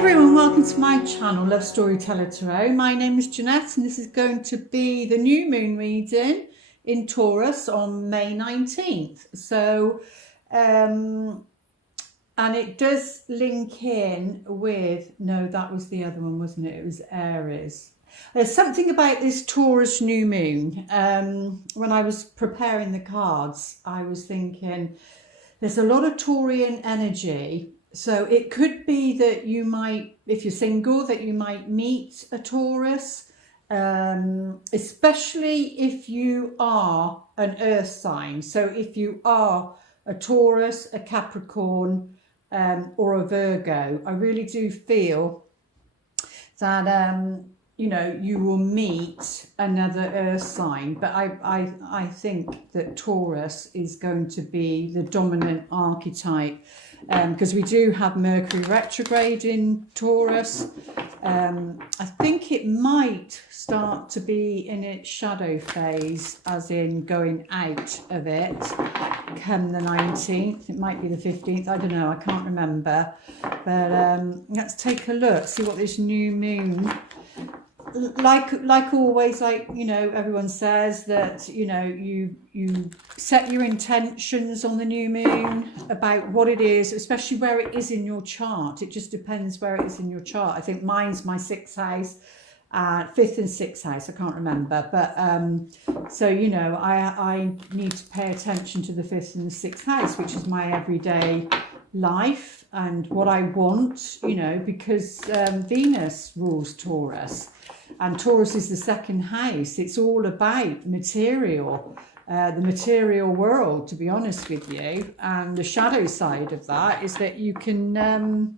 everyone, welcome to my channel, Love Storyteller Tarot. My name is Jeanette and this is going to be the new moon reading in Taurus on May 19th. So, and it does link in with, no, that was the other one, wasn't it? It was Aries. There's something about this Taurus new moon. When I was preparing the cards, I was thinking there's a lot of Taurian energy. So it could be that you might, if you're single, that you might meet a Taurus, especially if you are an earth sign. So if you are a Taurus, a Capricorn, or a Virgo, I really do feel that, you know, you will meet another earth sign. But I think that Taurus is going to be the dominant archetype, because we do have Mercury retrograde in Taurus. I think it might start to be in its shadow phase, as in going out of it, come the 19th. It might be the 15th. I don't know. I can't remember. But let's take a look, see what this new moon, like always, like, you know, everyone says that, you know, you set your intentions on the new moon about what it is, especially where it is in your chart. It just depends where it is in your chart. I think mine's my 6th house, 5th and 6th house, I can't remember. But so, you know, I need to pay attention to the 5th and the 6th house, which is my everyday life and what I want, you know, because Venus rules Taurus. And Taurus is the 2nd house. It's all about material, the material world, to be honest with you. And the shadow side of that is that you can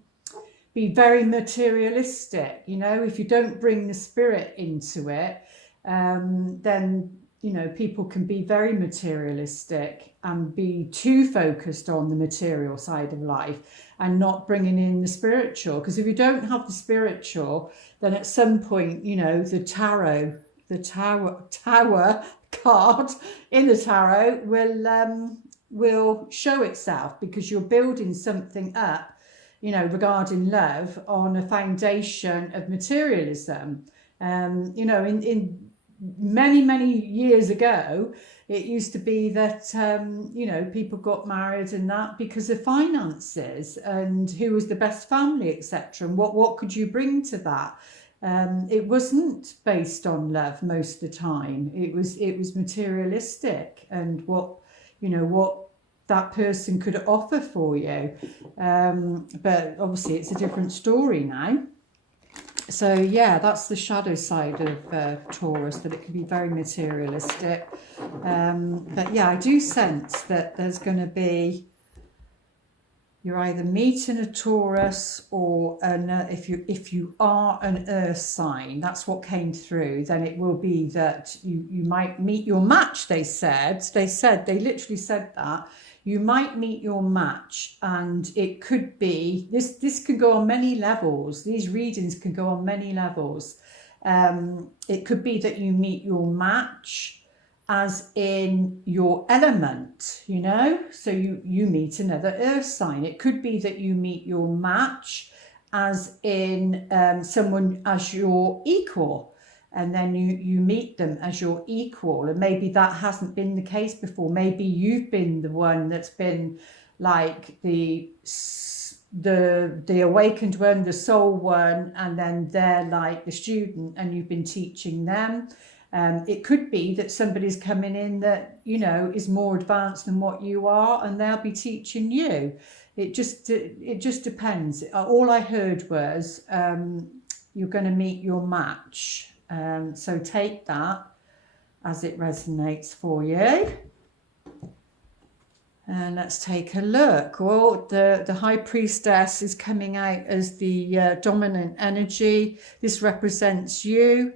be very materialistic. You know, if you don't bring the spirit into it, then, you know, people can be very materialistic and be too focused on the material side of life and not bringing in the spiritual. Because if you don't have the spiritual, then at some point, you know, the tower card in the tarot will show itself, because you're building something up, you know, regarding love on a foundation of materialism. You know, in many years ago, it used to be that, you know, people got married and that because of finances and who was the best family, etc. And what could you bring to that? It wasn't based on love most of the time. It was materialistic and what, you know, what that person could offer for you. But obviously it's a different story now. So yeah, that's the shadow side of Taurus, that it can be very materialistic. But yeah, I do sense that there's going to be, you're either meeting a Taurus or if you are an earth sign, that's what came through, then it will be that you might meet your match. They literally said that. You might meet your match, and it could be, this could go on many levels. These readings can go on many levels. It could be that you meet your match as in your element, you know, so you meet another earth sign. It could be that you meet your match as in someone as your equal. And then you meet them as your equal, and maybe that hasn't been the case before. Maybe you've been the one that's been like the awakened one, the soul one, and then they're like the student, and you've been teaching them. It could be that somebody's coming in that, you know, is more advanced than what you are, and they'll be teaching you. It just depends. All I heard was you're going to meet your match. So take that as it resonates for you. And let's take a look. Well, the High Priestess is coming out as the dominant energy. This represents you.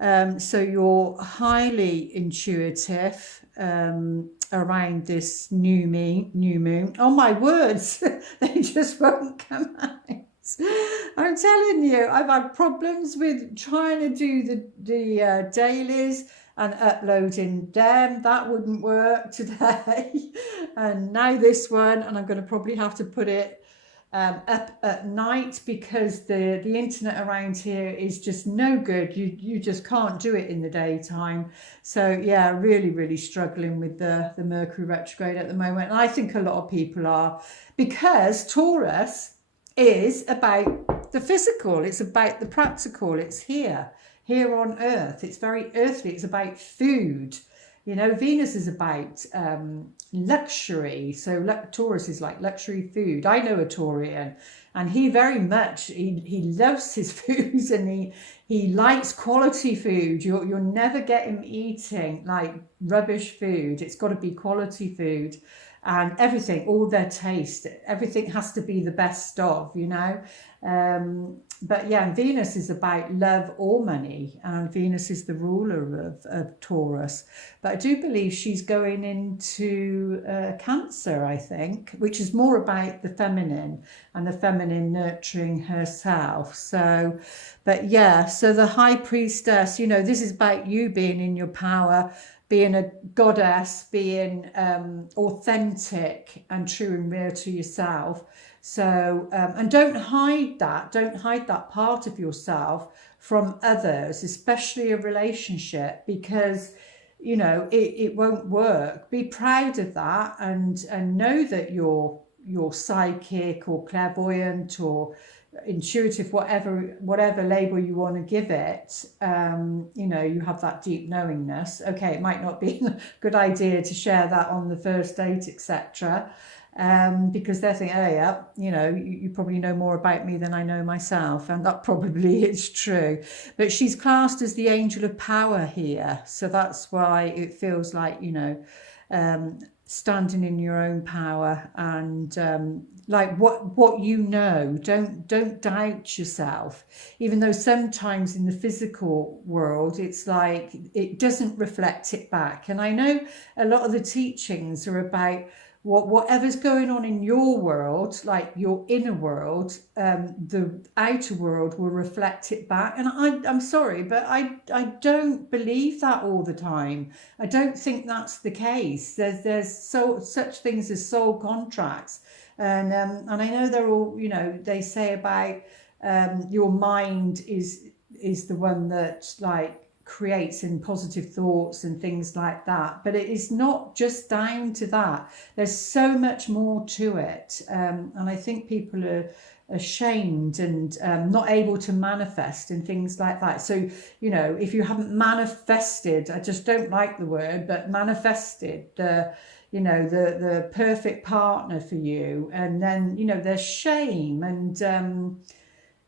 So you're highly intuitive around this new moon. Oh my words, they just won't come out. I'm telling you, I've had problems with trying to do the dailies and uploading them. That wouldn't work today. And now this one, and I'm going to probably have to put it up at night, because the internet around here is just no good. You just can't do it in the daytime. So yeah, really struggling with the Mercury retrograde at the moment. And I think a lot of people are, because Taurus is about the physical, it's about the practical, it's here on earth, it's very earthly, it's about food. You know, Venus is about luxury. So Taurus is like luxury food. I know a Taurian, and he very much, he loves his foods, and he likes quality food. You'll never get him eating like rubbish food. It's got to be quality food, and everything, all their taste, everything has to be the best of, you know. But yeah, Venus is about love or money, and Venus is the ruler of Taurus. But I do believe she's going into Cancer, I think, which is more about the feminine, and the feminine nurturing herself. So, but yeah, so the High Priestess, you know, this is about you being in your power, being a goddess, being authentic and true and real to yourself. So, and don't hide that part of yourself from others, especially a relationship, because, you know, it won't work. Be proud of that, and know that you're psychic or clairvoyant or intuitive, whatever label you want to give it. You know, you have that deep knowingness. Okay, it might not be a good idea to share that on the first date, etc. Because they're thinking, oh yeah, you know, you probably know more about me than I know myself, and that probably is true. But she's classed as the angel of power here, so that's why it feels like, you know, standing in your own power, and like what you know, don't doubt yourself, even though sometimes in the physical world it's like it doesn't reflect it back. And I know a lot of the teachings are about whatever's going on in your world, like your inner world, the outer world will reflect it back. And I'm sorry, but I don't believe that all the time. I don't think that's the case. There's such things as soul contracts, and I know they're all, you know, they say about your mind is the one that like creates in positive thoughts and things like that, but it is not just down to that. There's so much more to it, and I think people are ashamed and not able to manifest and things like that. So, you know, if you haven't manifested, I just don't like the word, but manifested the, you know, the perfect partner for you, and then, you know, there's shame and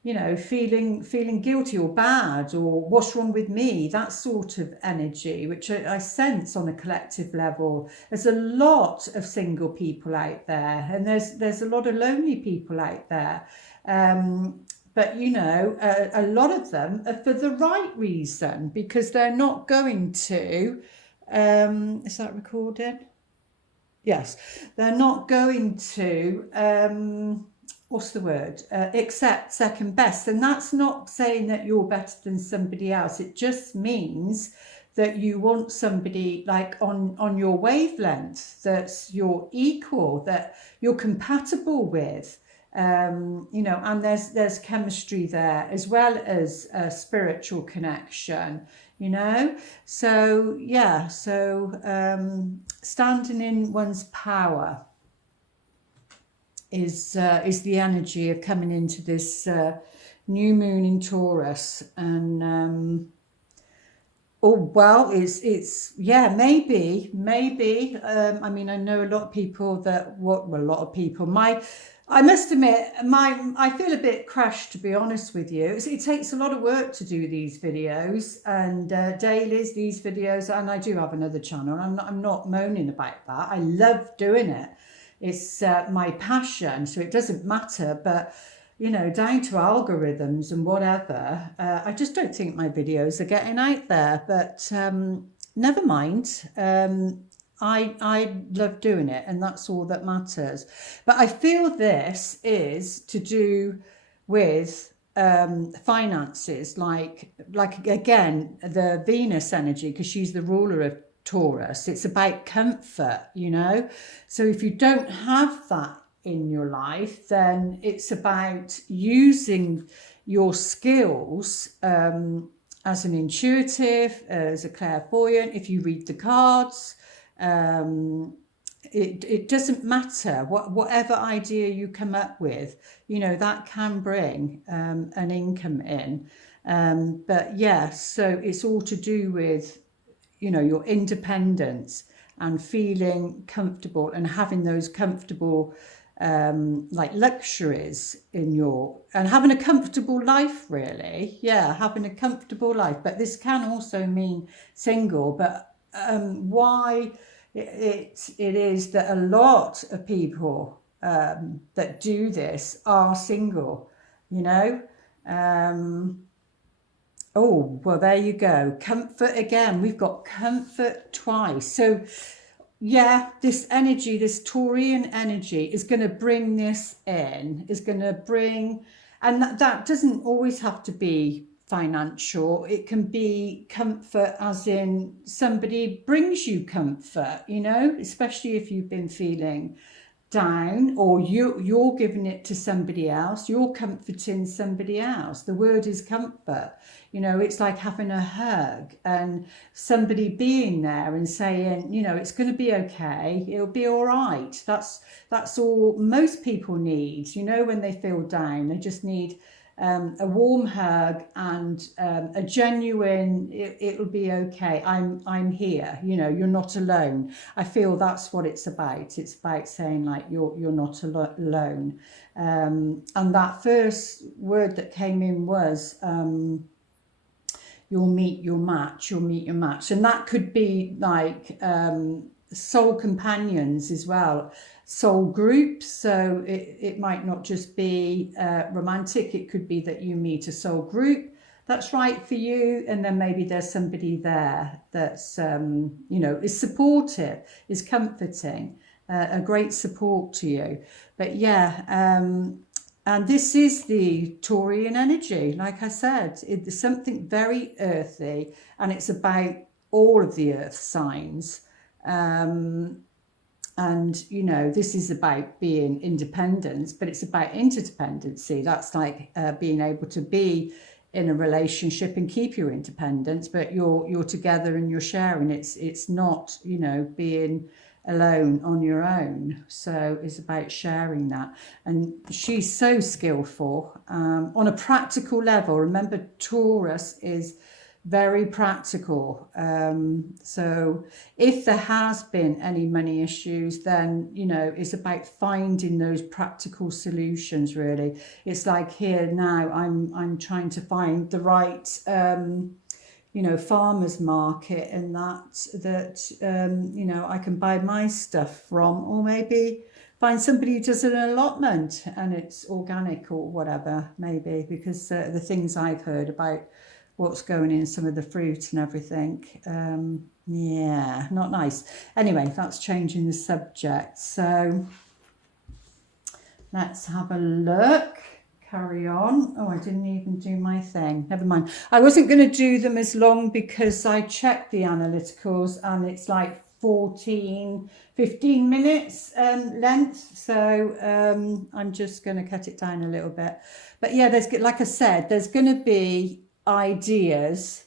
you know, feeling guilty or bad, or what's wrong with me, that sort of energy, which I sense on a collective level. There's a lot of single people out there, and there's a lot of lonely people out there. But, you know, a lot of them are for the right reason, because they're not going to, is that recorded? Yes, they're not going to, what's the word, accept second best. And that's not saying that you're better than somebody else. It just means that you want somebody like on your wavelength, that's your equal, that you're compatible with, you know, and there's chemistry there, as well as a spiritual connection, you know. So yeah, so standing in one's power is the energy of coming into this new moon in Taurus. And oh well, it's yeah, maybe I mean, I know a lot of people that I must admit, I feel a bit crushed, to be honest with you. It takes a lot of work to do these videos, and dailies, these videos, and I do have another channel. I'm not moaning about that. I love doing it. It's my passion, so it doesn't matter. But, you know, down to algorithms and whatever, I just don't think my videos are getting out there. But never mind. I love doing it, and that's all that matters. But I feel this is to do with finances, like again, the Venus energy, because she's the ruler of Taurus. It's about comfort, you know. So if you don't have that in your life, then it's about using your skills as an intuitive, as a clairvoyant. If you read the cards, it doesn't matter whatever idea you come up with, you know, that can bring an income in. But yes, so it's all to do with, you know, your independence and feeling comfortable and having those comfortable like luxuries in your, and having a comfortable life, really. Yeah, having a comfortable life. But this can also mean single. But why it is that a lot of people that do this are single, you know. Oh, well, there you go. Comfort again. We've got comfort twice. So yeah, this energy, this Taurian energy is going to bring this in, is going to bring, and that doesn't always have to be financial. It can be comfort as in somebody brings you comfort, you know, especially if you've been feeling down, or you're giving it to somebody else, you're comforting somebody else. The word is comfort. You know, it's like having a hug and somebody being there and saying, you know, it's going to be okay, it'll be all right. That's all most people need, you know, when they feel down. They just need a warm hug and a genuine, it'll be okay, I'm here, you know, you're not alone. I feel that's what it's about. It's about saying like you're not alone. And that first word that came in was you'll meet your match, you'll meet your match. And that could be like soul companions as well, soul groups. So it might not just be romantic. It could be that you meet a soul group that's right for you, and then maybe there's somebody there that's you know, is supportive, is comforting, a great support to you. But yeah, and this is the Taurian energy. Like I said, it's something very earthy, and it's about all of the earth signs. And, you know, this is about being independent, but it's about interdependency. That's like being able to be in a relationship and keep your independence, but you're together and you're sharing. It's not, you know, being alone on your own. So it's about sharing that. And she's so skillful on a practical level. Remember, Taurus is very practical. So if there has been any money issues, then, you know, it's about finding those practical solutions, really. It's like here now, I'm trying to find the right you know, farmers market, and that you know, I can buy my stuff from, or maybe find somebody who does an allotment and it's organic or whatever, maybe, because the things I've heard about what's going in some of the fruit and everything, yeah, not nice. Anyway, that's changing the subject. So let's have a look. Carry on. Oh, I didn't even do my thing. Never mind. I wasn't going to do them as long because I checked the analyticals and it's like 15 minutes length. So I'm just going to cut it down a little bit. But yeah, there's, like I said, there's going to be ideas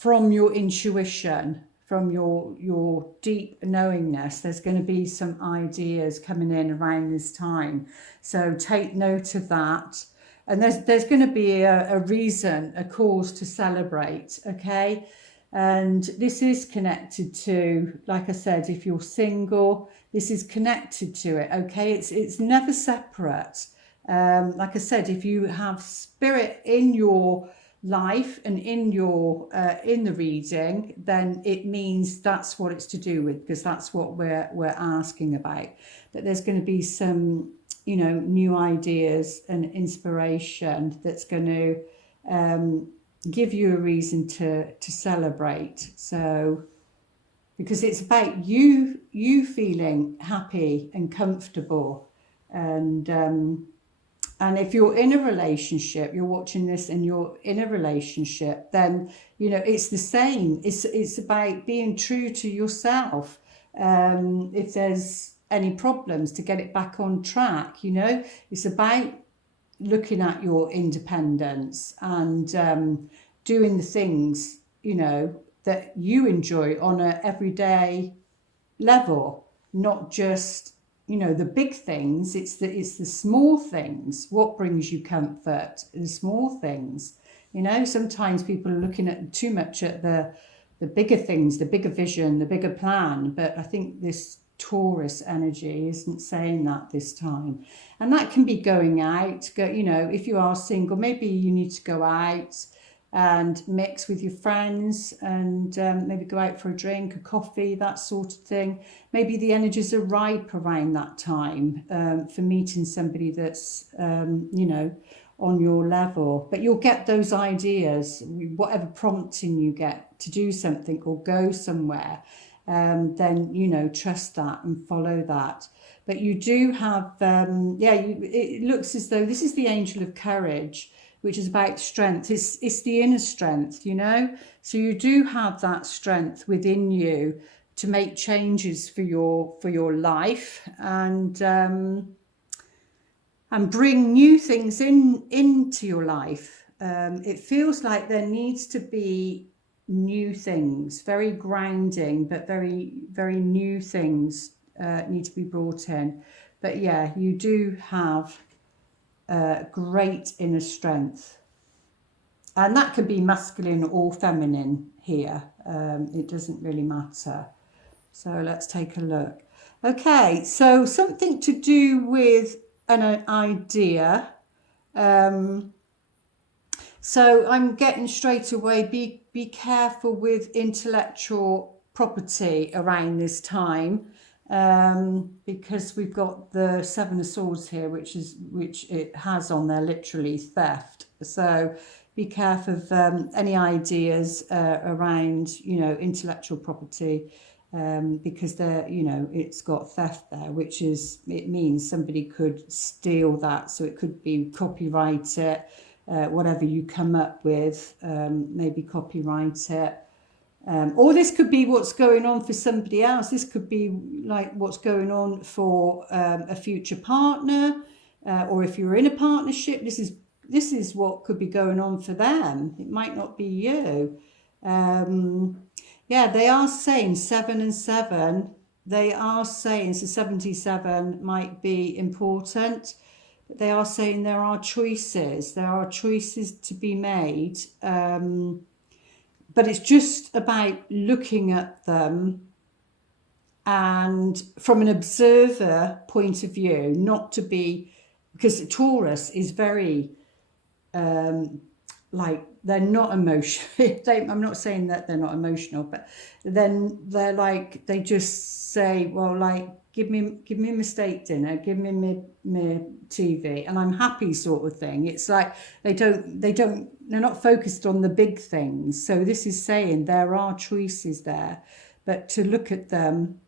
from your intuition, from your deep knowingness. There's going to be some ideas coming in around this time, so take note of that. And there's going to be a reason, a cause to celebrate, okay? And this is connected to, like I said, if you're single, this is connected to it, okay? It's never separate. Like I said, if you have spirit in your life and in your in the reading, then it means that's what it's to do with, because that's what we're asking about. That there's going to be some, you know, new ideas and inspiration that's going to give you a reason to celebrate. So because it's about you feeling happy and comfortable, and if you're in a relationship, you're watching this and you're in a relationship, then, you know, it's the same. It's about being true to yourself. If there's any problems, to get it back on track. You know, it's about looking at your independence and doing the things, you know, that you enjoy on a everyday level, not just, you know, the big things. It's the small things. What brings you comfort? The small things. You know, sometimes people are looking at too much at the bigger things, the bigger vision, the bigger plan. But I think this Taurus energy isn't saying that this time. And that can be going out, you know, if you are single, maybe you need to go out and mix with your friends and maybe go out for a drink, a coffee, that sort of thing. Maybe the energies are ripe around that time for meeting somebody that's, you know, on your level. But you'll get those ideas, whatever prompting you get to do something or go somewhere, then, you know, trust that and follow that. But you do have, it looks as though this is the angel of courage, which is about strength. It's the inner strength, you know. So you do have that strength within you to make changes for your life and bring new things into your life. It feels like there needs to be new things, very grounding, but very, very new things need to be brought in. But yeah, you do have great inner strength, and that can be masculine or feminine here. It doesn't really matter. So let's take a look. Okay, so something to do with an idea. So I'm getting straight away, be careful with intellectual property around this time, because we've got the Seven of Swords here, which it has on there literally theft. So be careful of any ideas around, you know, intellectual property, because they're, you know, it's got theft there, which is, it means somebody could steal that. So it could be copyright it, whatever you come up with, maybe copyright it. Or this could be what's going on for somebody else. This could be like what's going on for a future partner, or if you're in a partnership, this is what could be going on for them. It might not be you. Yeah, they are saying 7 and 7. They are saying, so 77 might be important. But they are saying there are choices. There are choices to be made. But it's just about looking at them and from an observer point of view, not to be, because Taurus is very, like, they're not emotional. I'm not saying that they're not emotional, but then they're like, they just say, well, like, give me my steak dinner, give me my TV, and I'm happy, sort of thing. It's like they're not focused on the big things. So this is saying there are choices there, but to look at them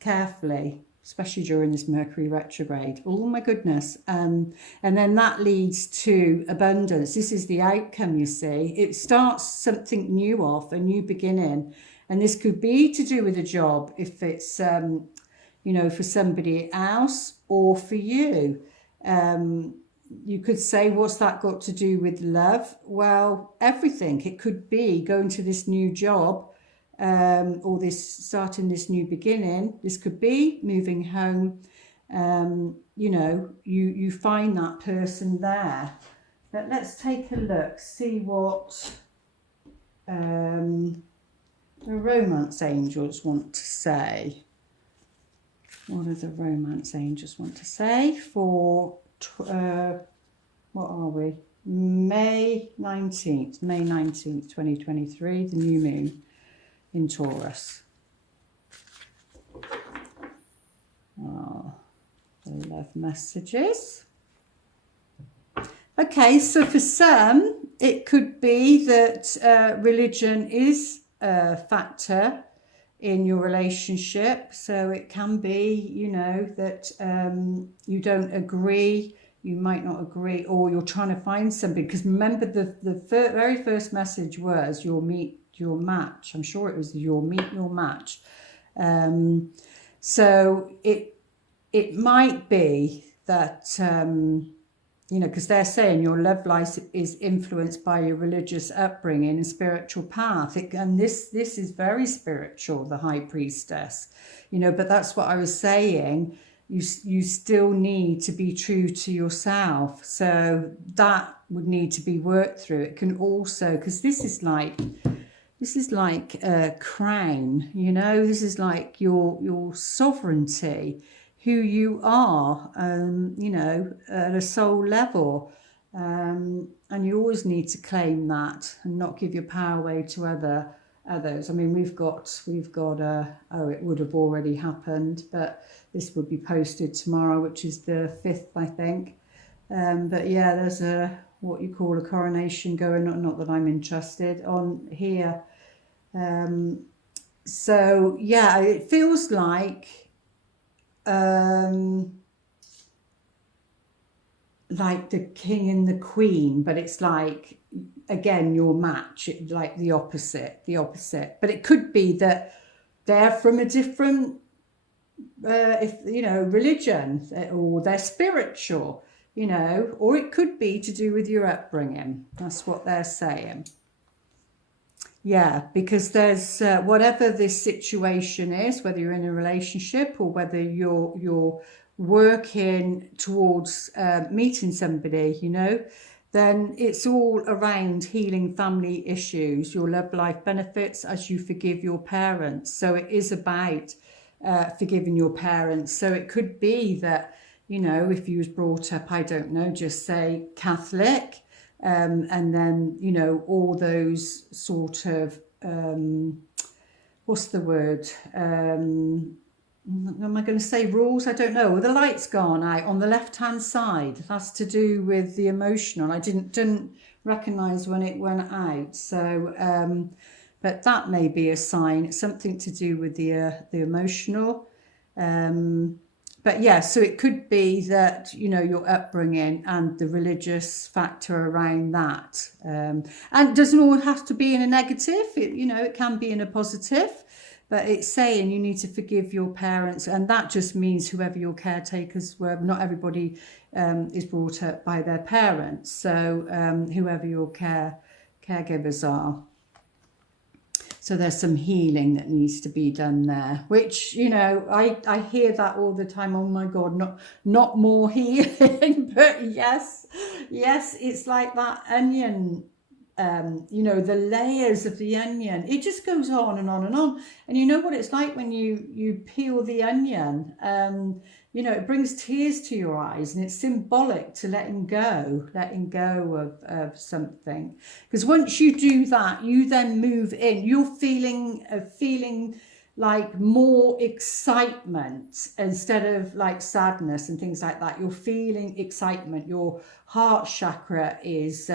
carefully, especially during this Mercury retrograde. Oh my goodness. And then that leads to abundance. This is the outcome, you see. It starts something new off, a new beginning. And this could be to do with a job, if it's, you know, for somebody else or for you. You could say, what's that got to do with love? Well, everything. It could be going to this new job, or starting this new beginning. This could be moving home. You know, you find that person there. But let's take a look, see what the romance angels want to say. What do the romance angels want to say for, what are we? May 19th, 2023, the new moon in Taurus. Oh, the love messages. Okay, so for some, it could be that religion is a factor in your relationship. So it can be, you know, that you don't agree, you might not agree, or you're trying to find somebody. Because remember, the very first message was you'll meet your match. I'm sure it was you'll meet your match. So it might be that, you know, because they're saying your love life is influenced by your religious upbringing and spiritual path. And this is very spiritual, the High Priestess, you know, but that's what I was saying. You still need to be true to yourself. So that would need to be worked through. It can also, because this is like a crown, you know, this is like your sovereignty, who you are, you know, at a soul level. And you always need to claim that and not give your power away to others. I mean, we've got oh, it would have already happened, but this would be posted tomorrow, which is the 5th, I think. But yeah, there's what you call a coronation going on, not that I'm interested, on here. So yeah, it feels like the king and the queen, but it's like, again, your match, like the opposite. But it could be that they're from a different, if you know, religion, or they're spiritual, you know, or it could be to do with your upbringing. That's what they're saying. Yeah, because there's whatever this situation is, whether you're in a relationship or whether you're working towards meeting somebody, you know, then it's all around healing family issues, your love life benefits as you forgive your parents. So it is about forgiving your parents. So it could be that, you know, if you was brought up, I don't know, just say Catholic, and then, you know, all those sort of, what's the word? Am I going to say rules? I don't know. Well, the light's gone out on the left-hand side. That's to do with the emotional. I didn't recognise when it went out. So, but that may be a sign. It's something to do with the emotional. But yeah, so it could be that, you know, your upbringing and the religious factor around that. And it doesn't always have to be in a negative, you know, it can be in a positive, but it's saying you need to forgive your parents. And that just means whoever your caretakers were. Not everybody is brought up by their parents. So whoever your caregivers are. So there's some healing that needs to be done there, which, you know, I hear that all the time. Oh my God, not more healing, but yes, it's like that onion, you know, the layers of the onion. It just goes on and on and on. And you know what it's like when you peel the onion, you know, it brings tears to your eyes, and it's symbolic to letting go of something. Because once you do that, you then move in. You're feeling like more excitement instead of like sadness and things like that. You're feeling excitement. Your heart chakra is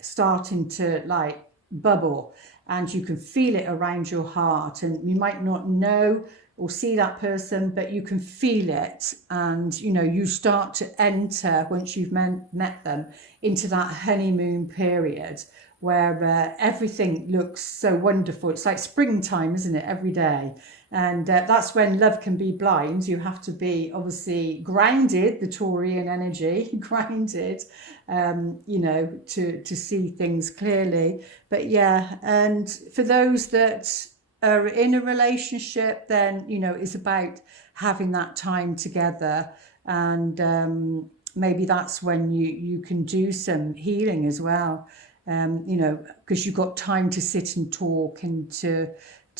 starting to like bubble, and you can feel it around your heart. And you might not know or see that person, but you can feel it, and you know, you start to enter, once you've met them, into that honeymoon period where everything looks so wonderful. It's like springtime, isn't it, every day? And that's when love can be blind. You have to be obviously grounded, the Taurian energy, grounded, you know, to see things clearly. But yeah, and for those that are in a relationship, then, you know, it's about having that time together. And maybe that's when you can do some healing as well, you know, because you've got time to sit and talk and to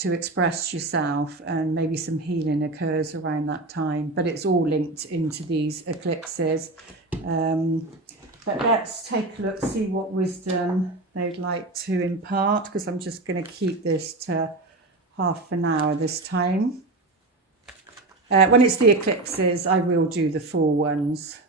express yourself, and maybe some healing occurs around that time. But it's all linked into these eclipses. But let's take a look, see what wisdom they'd like to impart, because I'm just going to keep this to half an hour this time. When it's the eclipses, I will do the full ones.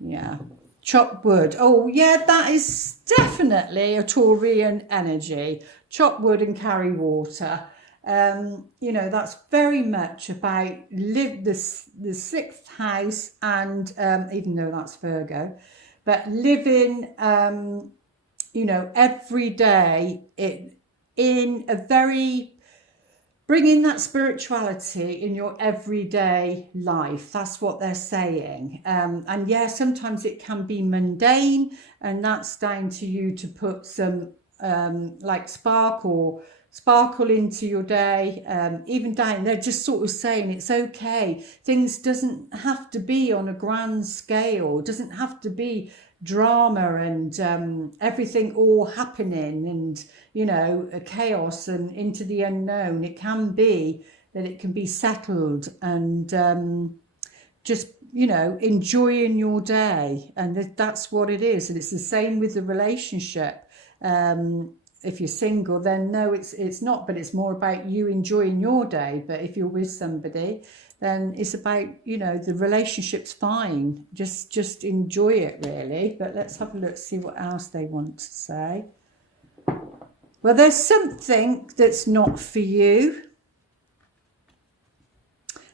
Yeah. Chop wood. Oh, yeah, that is definitely a Taurian energy. Chop wood and carry water. You know, that's very much about the 6th house, and even though that's Virgo, but living, you know, every day in a very bring in that spirituality in your everyday life. That's what they're saying. And yeah, sometimes it can be mundane, and that's down to you to put some like sparkle into your day. Even down, they're just sort of saying it's okay. Things doesn't have to be on a grand scale. It doesn't have to be drama and everything all happening and, you know, a chaos and into the unknown. It can be that it can be settled and just, you know, enjoying your day. And that's what it is. And it's the same with the relationship. If you're single, then no, it's not, but it's more about you enjoying your day. But if you're with somebody, then it's about, you know, the relationship's fine. Just enjoy it, really. But let's have a look, see what else they want to say. Well, there's something that's not for you.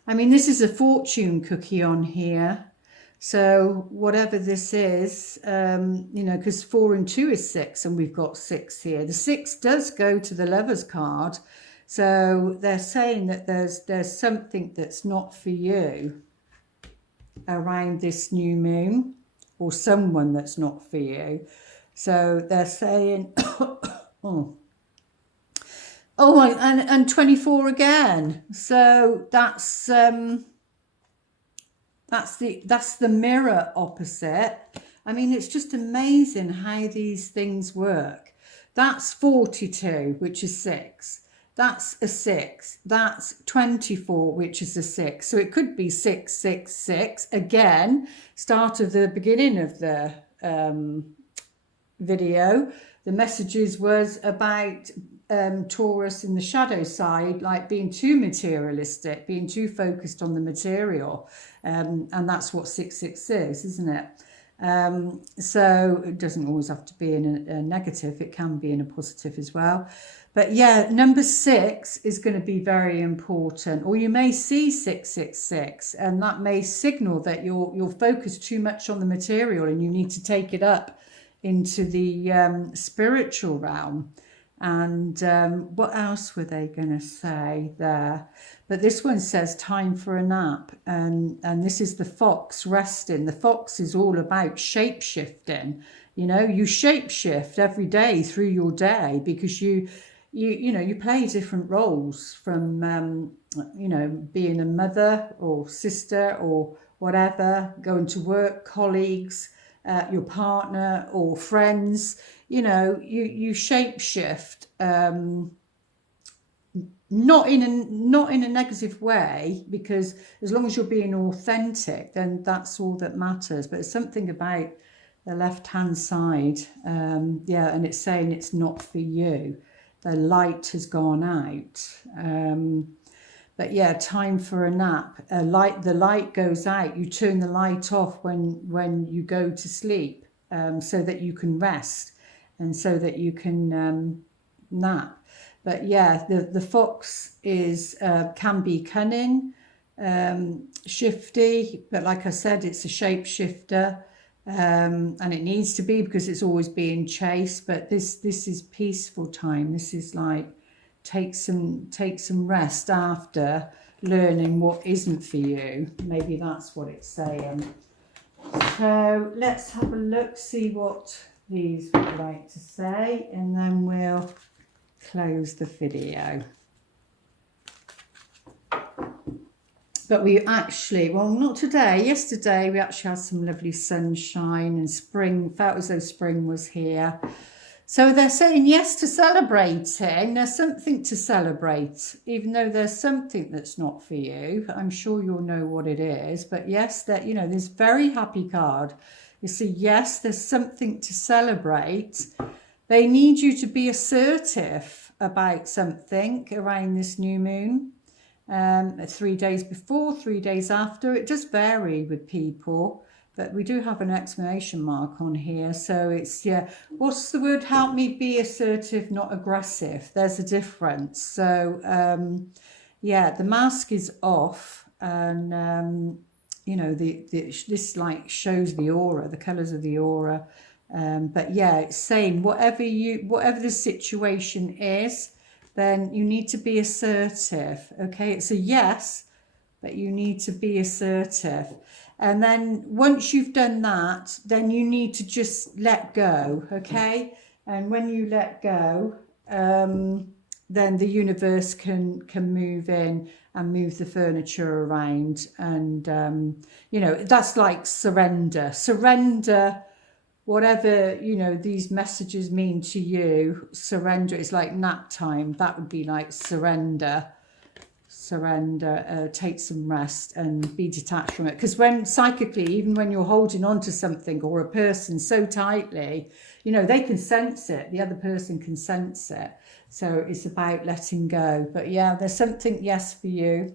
I mean, this is a fortune cookie on here. So whatever this is, you know, because 4 and 2 is 6 and we've got 6 here. The 6 does go to the Lover's card. So they're saying that there's something that's not for you around this new moon, or someone that's not for you. So they're saying, oh, and 24 again. So that's the mirror opposite. I mean, it's just amazing how these things work. That's 42, which is 6. That's a 6. That's 24, which is a 6. So it could be 6, 6, 6. Again, start of the beginning of the video, the messages was about Taurus in the shadow side, like being too materialistic, being too focused on the material. And that's what 666 is, isn't it? So it doesn't always have to be in a negative. It can be in a positive as well. But yeah, number 6 is going to be very important. Or you may see 666, and that may signal that you're focused too much on the material and you need to take it up into the spiritual realm. And what else were they going to say there? But this one says time for a nap. And this is the fox resting. The fox is all about shape-shifting. You know, you shape-shift every day through your day because you play different roles from, you know, being a mother or sister or whatever, going to work, colleagues, your partner or friends. You know, you shape shift, not in a negative way, because as long as you're being authentic, then that's all that matters. But it's something about the left hand side, yeah, and it's saying it's not for you. The light has gone out. But yeah, time for a nap. The light goes out. You turn the light off when you go to sleep, so that you can rest. And so that you can nap. But yeah, the fox is can be cunning, shifty, but like I said, it's a shapeshifter, and it needs to be because it's always being chased. But this is peaceful time. This is like take some rest after learning what isn't for you. Maybe that's what it's saying. So let's have a look, see what these would like to say, and then we'll close the video. But we actually, well, not today, yesterday we actually had some lovely sunshine and spring, felt as though spring was here. So they're saying yes to celebrating. There's something to celebrate, even though there's something that's not for you. I'm sure you'll know what it is. But yes, that, you know, this very happy card. You see, yes, there's something to celebrate. They need you to be assertive about something around this new moon. 3 days before, 3 days after. It does vary with people. But we do have an exclamation mark on here. So it's, yeah, what's the word? Help me be assertive, not aggressive. There's a difference. So, yeah, the mask is off. And, you know, this like shows the aura, the colours of the aura. But yeah, it's saying whatever the situation is, then you need to be assertive. Okay, it's a yes, but you need to be assertive. And then once you've done that, then you need to just let go. Okay, and when you let go, then the universe can move in and move the furniture around. And you know, that's like surrender. Surrender whatever, you know, these messages mean to you. Surrender is like nap time. That would be like surrender. Surrender, take some rest and be detached from it. Because when psychically, even when you're holding on to something or a person so tightly, you know, they can sense it. The other person can sense it. So it's about letting go. But yeah, there's something yes for you.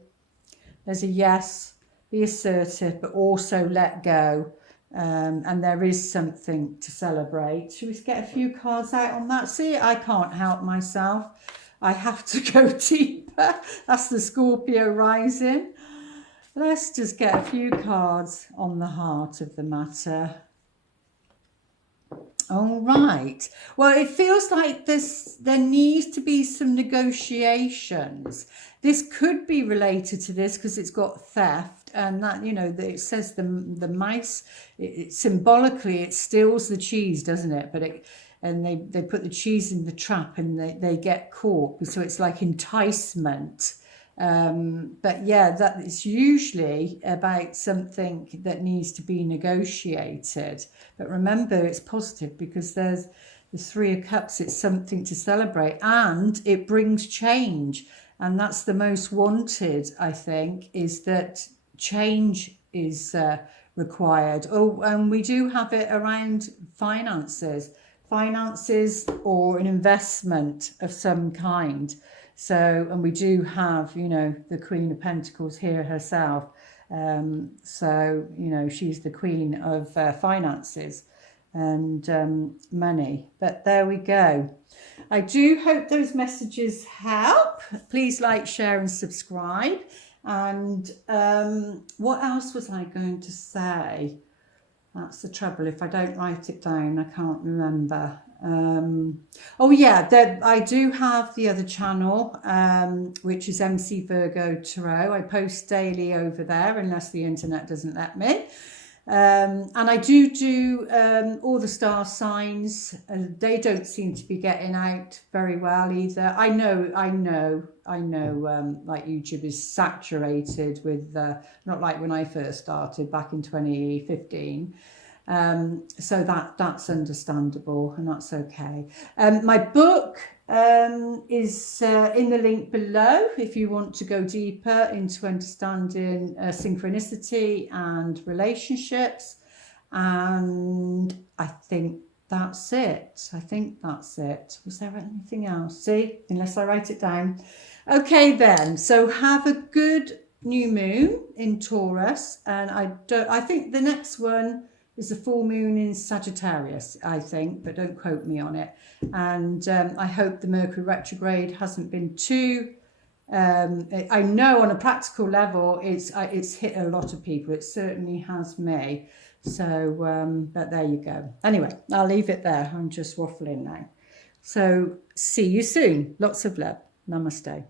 There's a yes, be assertive, but also let go. And there is something to celebrate. Should we get a few cards out on that? See, I can't help myself. I have to go deeper. That's the Scorpio rising. Let's just get a few cards on the heart of the matter. All right. Well, it feels like there needs to be some negotiations. This could be related to this because it's got theft, and that, you know, it says the mice. It symbolically it steals the cheese, doesn't it? But and they put the cheese in the trap and they get caught. So it's like enticement. But yeah, that is usually about something that needs to be negotiated. But remember, it's positive because there's the Three of Cups. It's something to celebrate and it brings change. And that's the most wanted, I think, is that change is required. Oh, and we do have it around finances or an investment of some kind. So, and we do have, you know, the Queen of Pentacles here herself. So, you know, she's the Queen of finances and money. But there we go. I do hope those messages help. Please like, share and subscribe. And what else was I going to say? That's the trouble. If I don't write it down, I can't remember. Oh yeah, I do have the other channel, which is MCvirgotarot. I post daily over there unless the internet doesn't let me. And I do all the star signs. They don't seem to be getting out very well either. I know. Like YouTube is saturated with not like when I first started back in 2015. So that's understandable and that's okay. My book is in the link below if you want to go deeper into understanding synchronicity and relationships. And I think that's it. Was there anything else? See, unless I write it down. Okay then, so have a good new moon in Taurus, and I think the next one is a full moon in Sagittarius, I think, but don't quote me on it. And I hope the Mercury retrograde hasn't been too. I know on a practical level, it's hit a lot of people. It certainly has me. So, but there you go. Anyway, I'll leave it there. I'm just waffling now. So see you soon. Lots of love. Namaste.